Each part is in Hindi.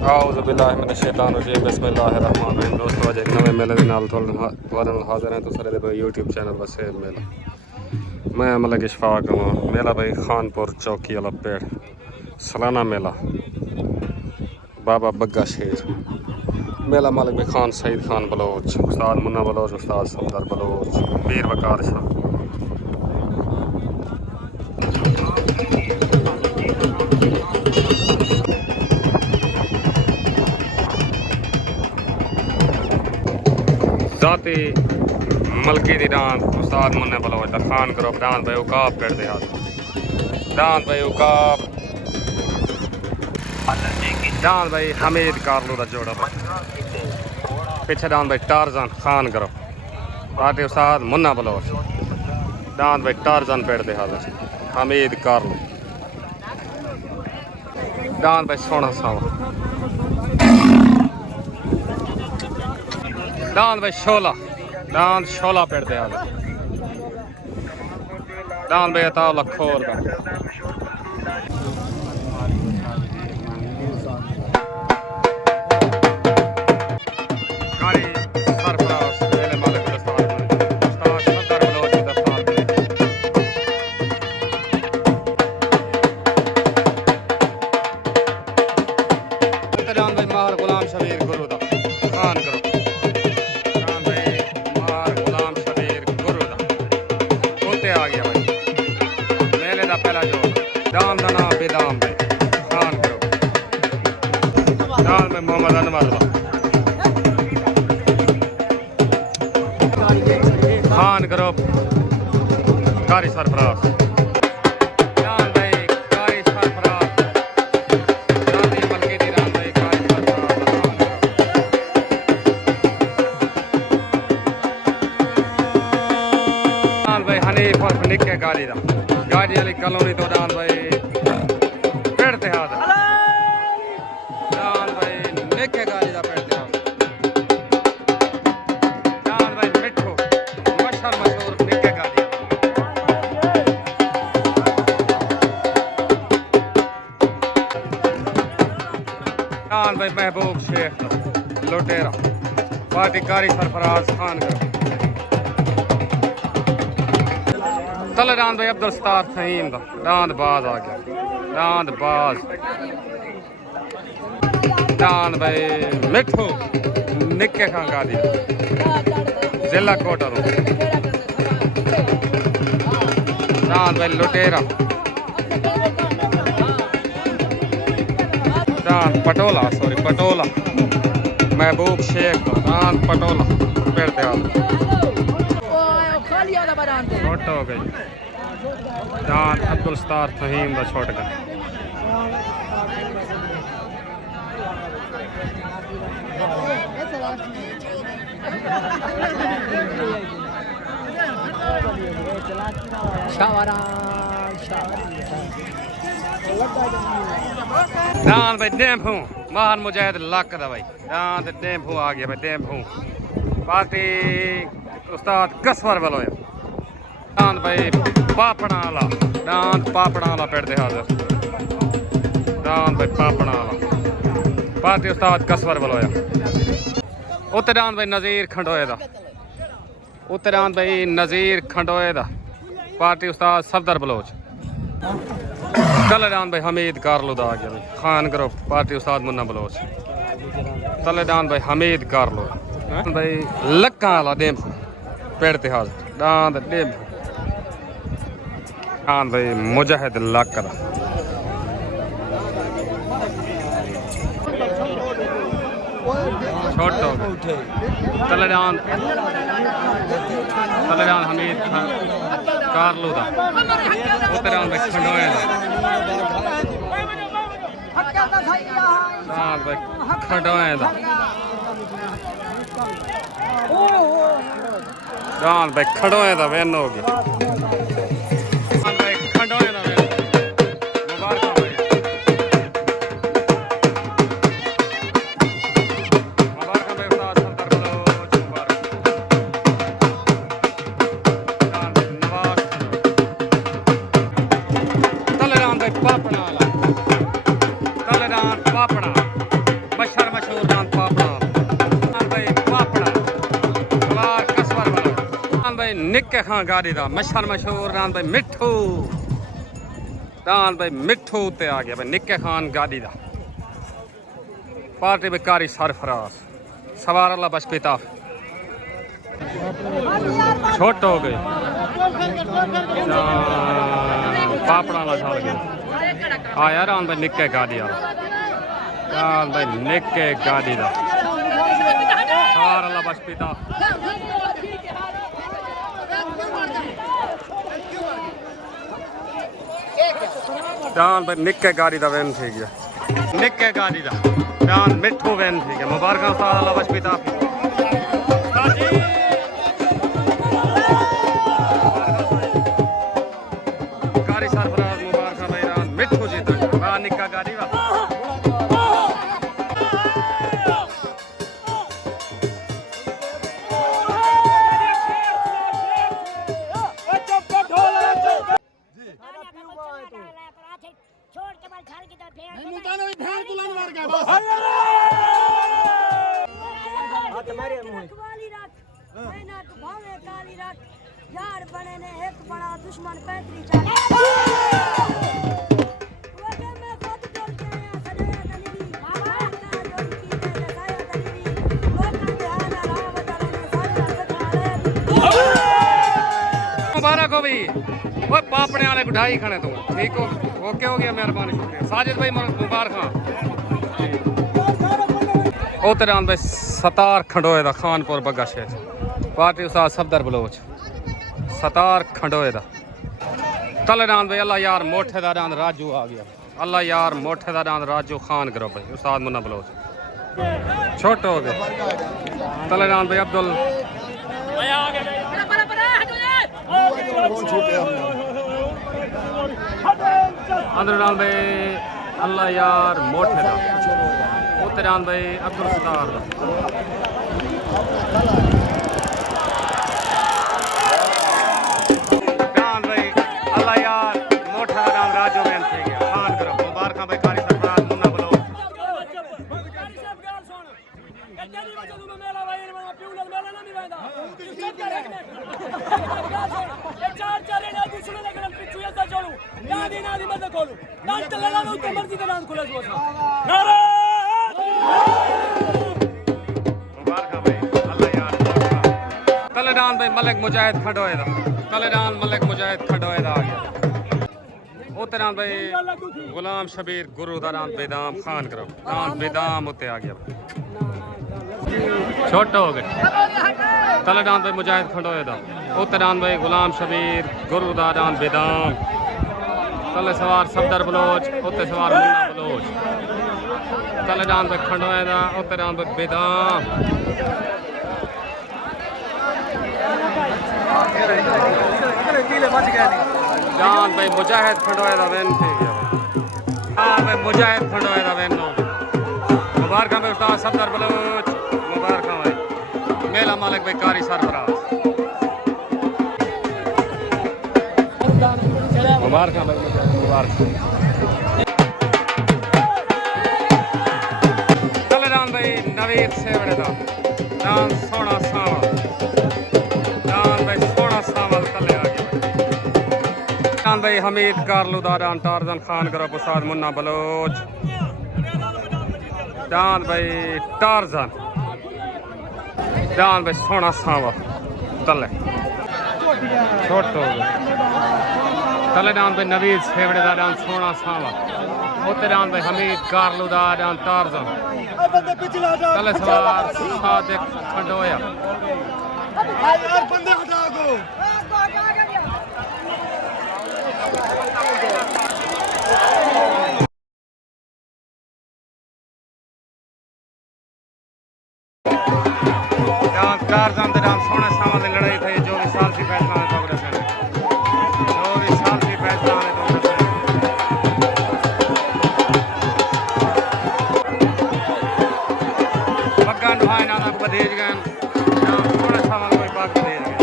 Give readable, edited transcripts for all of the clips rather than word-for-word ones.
आऊज़ु बिल्लाहि मिनश शैतानिर रजीम बिस्मिल्लाहिर रहमानिर रहीम। दोस्तों अज एक नवे मेले के नाल थोड़े हाजिर हैं। तो सारे भाई यूट्यूब चैनल पर सेल मेला मैं मतलब इशफाक मेला भाई खानपुर चौकी वाला पेड़ सालाना मेला बाबा बग्गा शेर मेला मालिक भाई खान सईद खान बलोच उस्ताद मुन्ना बलोच उस्ताद सफदर बलोच वीर वकार शाह। जाती मलकी दी डांस उस्ताद मुन्ने बलोच खान करो डांस भाई उकाब पेड़ दे हाथ डांस भाई उकाब डांस भाई हमीद कारलू का जोड़ा भाई पीछे डांस भाई टारजन खान करो पार्टी उस्ताद मुन्ना बलोच डांस भाई टारजन पेड़ दे हाथ हमीद कारलू डांस भाई सोना सावा डांस भाई शोला डांस शोला पेड़ दे हाथ डांस भाई अताउल्ला खोर का मोहम्मद अनवर खान करो कारी सरफराज हनीफ और निक्के गाड़ी दा गाड़ी वाली कॉलोनी तो डाल भाई पेड़ ते हाथ डाल भाई निक्के गाड़ी दा पेड़ ते हाथ डाल भाई मिठू मशहूर मशहूर निक्के गाड़ी डाल भाई महबूब शेख लुटेरा पार्टी कारी सरफराज खान करो तले डांद भाई अब्दुल सत्तार फहीम दा डांद बाज आ गया डांद बाज डांद भाई मिठू निक्के खां गादी जिला कोटा डांद भाई लुटेरा डांद पटोला सॉरी पटोला महबूब शेख डांद पटोला पेड़ दे छोट हो गई डांद अब्दुल सत्तार फहीम का छोट गया डांद भाई डेम्फू महान मुजाहिद लक दा भाई डांद डेम्फू आ गया भाई डेम्फू पार्टी उस्ताद कसवर बलोया डांद भाई पापड़ा वाला डांद पापड़ा वाला पेड़ दे हाजिर डांद भाई पापड़ा वाला पार्टी उस्ताद कसवर बलोया उत्ते डांद भाई नज़ीर खंडोए दा उत्ते डांद भाई नज़ीर खंडोए दा पार्टी उस्ताद सफदर बलोच तले डांद भाई हमीद कारलू दा आ गया भाई खान करो पार्टी उस्ताद मुन्ना बलोच तले डांद भाई हमीद कारलू भाई लक्का वाला डेम्फू पेड़ ते हाजिर डांद डेम्फू डांद भाई मुजाहिद लक दा छोट हो गए तले डांद हमीद कारलू दा उत्ते डांद भाई खंडोए दा डांद भाई खंडोए दा डांद भाई खंडोए दा वेन हो गई निक्के खां गाड़ी दा मशहूर मशहूर रान भाई मिठू रान भाई मिठू ते आ गया भाई निक्के खान गाड़ी दा पार्टी बेकारी सरफराज सवार अल्लाह बस पिता छोट हो गए पापड़ा ना छाड़ गया आया रान भाई निक्के गाड़ी वाला रान भाई निक्के गाड़ी दा सवार अल्लाह बस पिता रान भाई निक्के गाड़ी दा वैन थी गया निक्के गाड़ी दा रान मिठू वैन थी गया मुबारक उस्ताद अल्लाह बस पिता कारी सरफराज मुबारक भाई रान मिठू जीता वाह निक्का गाड़ी वाह यार बने ने एक बड़ा दुश्मन 35 मुबारक हो भाई वो पापड़े वाले गुठाई खाने तुम ठीक हो ओके हो गया मेहरबानी शुक्रिया साजिद भाई मुबारक ओ तेरान भाई सतार खंडोए दा खानपुर बग्गा शहर पार्टी उस्ताद सफदर बलोच सतार खंडोए दा तले रान भाई अल्लाह यार मोठे दा रान राजू आ गया अल्लाह यार मोठे दा रान राजू खान करो भाई उस्ताद मुन्ना बलोच छोटे हो गए तले रान भाई अब्दुल अंदर रान भाई अल्लाह यार मोठे दा उत्ते रान भाई अब्दुल सतार दा तलेडान भाई मलिक मुजाहिद खंडोए दा तलेडान मलिक मुजाहिद खंडोए दा आ गया उतरान भाई गुलाम शबीर गुरु दा रान बेदाम खान करो रान बेदाम उते आ गया छोटे हो गए तलेडान भाई मुजाहिद खंडोए दा उतरान भाई गुलाम शबीर गुरु दा रान बेदाम तले सवार सफदर बलोच उते सवार मुन्ना बलोच तलेडान भाई खंडोए दा उतरान भाई बेदाम जान भाई मुजाहिद खंडोए दा वैन थी गया हां भाई मुजाहिद खंडोए दा वैन मुबारक भाई उस्ताद सफदर बलोच मुबारक भाई मेला मालिक भाई कारी सरफराज मुबारक भाई मुबारक चल रान भाई नवीद सेवड़े दा रान सोना सावल रान भाई सोना सावल तले आ गया रान भाई हमीद कारलूदा रान टारजन खान करो उस्ताद मुन्ना बलोच रान भाई टारजन रान भाई सोना सावल तले छोट हो गए तले रान भाई नवीद सेवड़े दा रान सोना सावल उते रान भाई हमीद कारलूदा रान टारजन तले सवार सादिक खंडोया यार बंदे हटा दो टारजन दे रान सोने सावल की लड़ाई थी जो भी साल की फैसला ने कांग्रेस ने जो भी साल की फैसला ने कांग्रेस ने पक्का नुहाई नाना को बधेज गए सोने सावल कोई पाक बधेज गए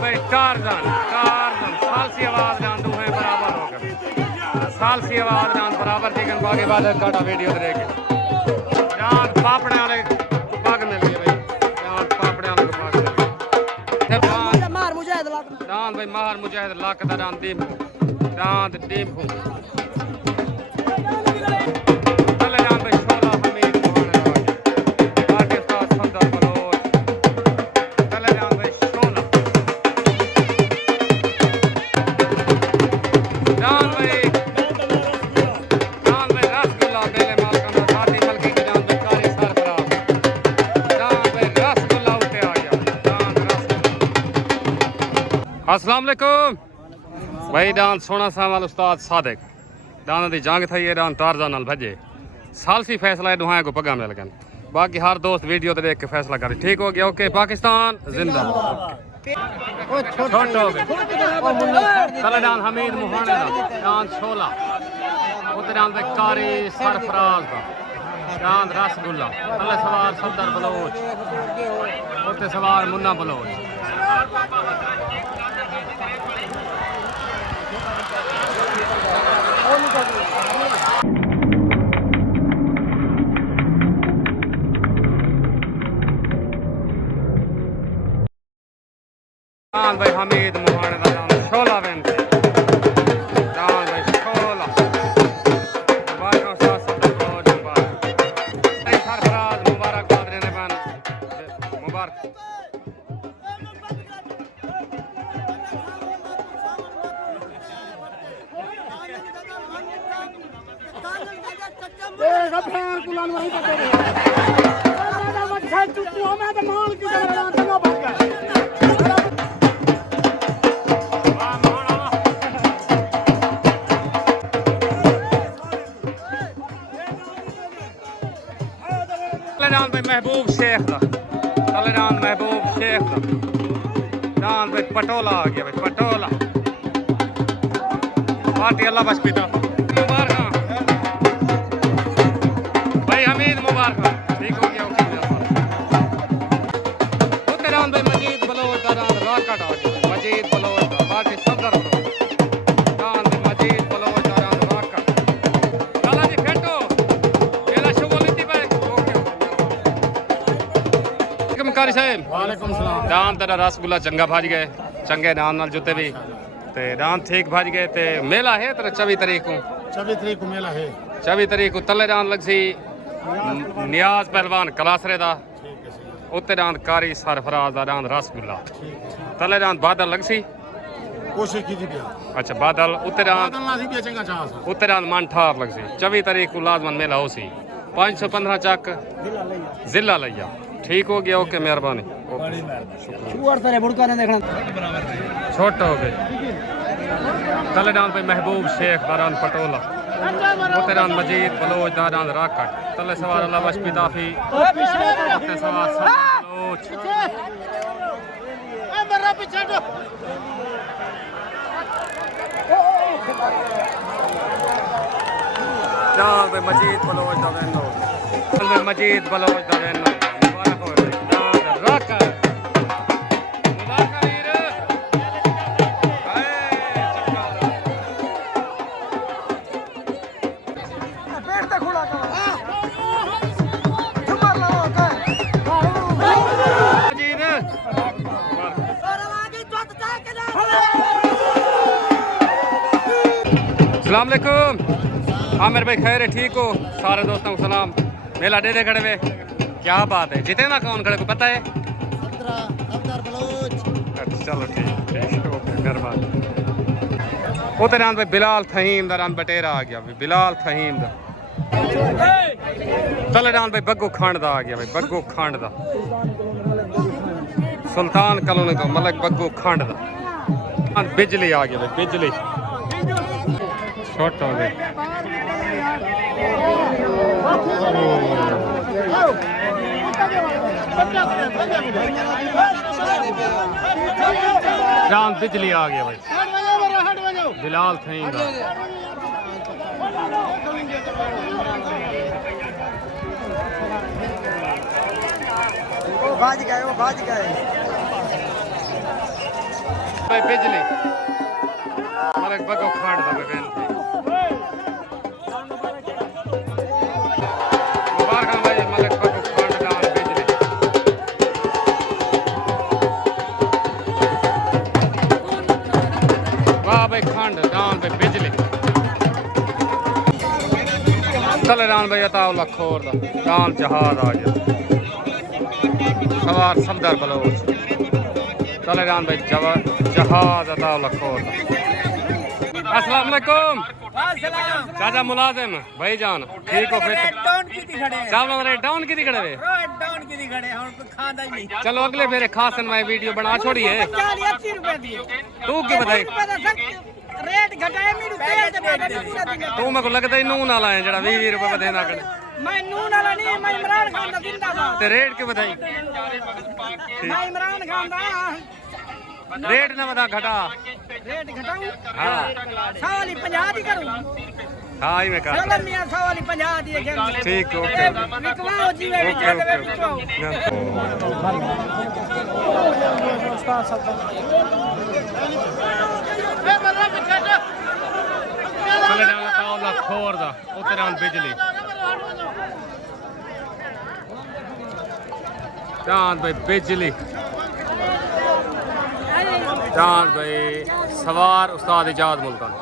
भाई टारजन टारजन साल सी आवाज रान दूहे बराबर हो गए साल सी आवाज रान बराबर थी बाकी बाद काटा वीडियो देख के पापड़े वाले पग मिल गए भाई माहर मुजाहिद लाख दा रान दीमू दांद दीमू तले रान भाई शोला हमीद मोहन पार्टी उस्ताद सफदर बलोच तले रान भाई शोला रान भाई रसगुल्ला मेले मालकान दा साथी मलकी की जान भाई कारी सरफराज रान भाई रसगुल्ला उठे आ गया दांद रसगुल्ला अस्सलाम वालेकुम भाई दान सोना साहब उस्ताद सादिक दान दी जंग थी दान तारजा नाल भजे सालसी फैसला है दुहाए को पगा मिल गए बाकी हर दोस्त वीडियो तो देख के फैसला करे ठीक हो गया ओके पाकिस्तान जिंदाबाद छोट हो गए तले दान हमीद मुहाने दा दान शोला उते दान दे कारी सरफराज दा दान रसगुल्ला तले सवार सफदर बलोच उते सवार मुन्ना बलोच दान भाई हमीद मुहाने दा दान शोला वेंते दान भाई शोला मुबारक उस्ताद सफदर बलोच मुबारक सरफराज मुबारक बादरे ने बन मुबारक गफार कुलान वही पकड़े मैं मत खाए चुप हो मैं तो माल की तरह ना भाग गया तलेदान भाई महबूब शेख दा तलेदान महबूब शेख दा दान भाई पटोला आ गया भाई पटोला पार्टी अल्लाह बस पिता मुबारक भाई हमीद मुबारक ठीक हो गया तलेदान भाई मजीद बलोच दा दान राकट आ गया मजीद बलोच दा पार्टी सफदर बलोच दान भाई मजीद बलोच दा दान राकट लाला जी फेटो मेरा शुगलिती भाई कारी साहब वालेकुम सलाम दान तेरा रसगुल्ला चंगा भाज गए चंगे दान नाल जुते भी ते दान ठीक भाज गए ते मेला है तेरा 24 तारीख को 24 तारीख को मेला है 24 तारीख को तले दान लगसी नियाज पहलवान कलासरे दा उत्ते दान कारी सरफराज दा दान रसगुल्ला तले दान बादल लगसी कोशिश की थी अच्छा बादल उत्ते दान बादल ना सी बेचेगा चांस उत्ते दान मन ठार लगसी 24 तारीख को लाजमन मेला होसी 515 चक जिला लैया ठीक हो गया ओके मेहरबानी छोट हो गए तले दान पे महबूब शेख दारान पटोला उतरान मजीद बलोच दारान राकट तले सवार अल्लाह बश पिताफी सवार बलोच दान पे मजीद बलोच दावेनो मजीद बलोच दावेनो अस्सलाम वालेकुम आमिर भाई खैर है ठीक हो सारे दोस्तों को सलाम मेला दे खड़े हुए क्या बात है जिते ना कौन खड़े को पता है अच्छा चलो ठीक ओके मेहरबानी वो तो भाई बिलाल फहीम दा रान बटेरा आ गया बिलाल फहीम दा चले रान भाई बग्गू खंड दा आ गया भाई बग्गू खंड दा सुल्तान कॉलोनी तो मलक बग्गू खंड दा बिजली आ गया भाई बिजली छोट हो गए जान बिजली आ गया भाई बिलाल फहीम दा वो भाज गए भाई बिजली मलक बग्गू खंड दा भाई तले डान भाई अताउल्ला खोर दा डान जहाज आ गया सवार सफदर बलोच तले डान भाई जहाज अताउल्ला खोर दा। अस्सलाम वालेकुम चाचा मुलाजिम भाई जान ठीक हो फिर चावलों रेट डाउन की खड़े हुए चलो अगले फेरे खासन में वीडियो बना छोड़िए तू क्यों बताई रेट घटाए मेरे तू मेरे को लगता ही नून वाला है जरा 20 रुपए का देना कर मैं नून वाला नहीं मैं इमरान खान का जिंदाबाद ते रेट क्यों बताई मैं इमरान खान का रेट ना बता घटा रेट घटाऊं हाँ 50 दी करूं हाँ ही मैं कर चलो मियां 50 दी है ठीक ओके विकवाओ जीवे ओके विकवाओ चले जाना तावला खोर दा उतरान बिजली चांद भाई बिजली चांद भाई सवार उस्ताद इजाद मुल्तान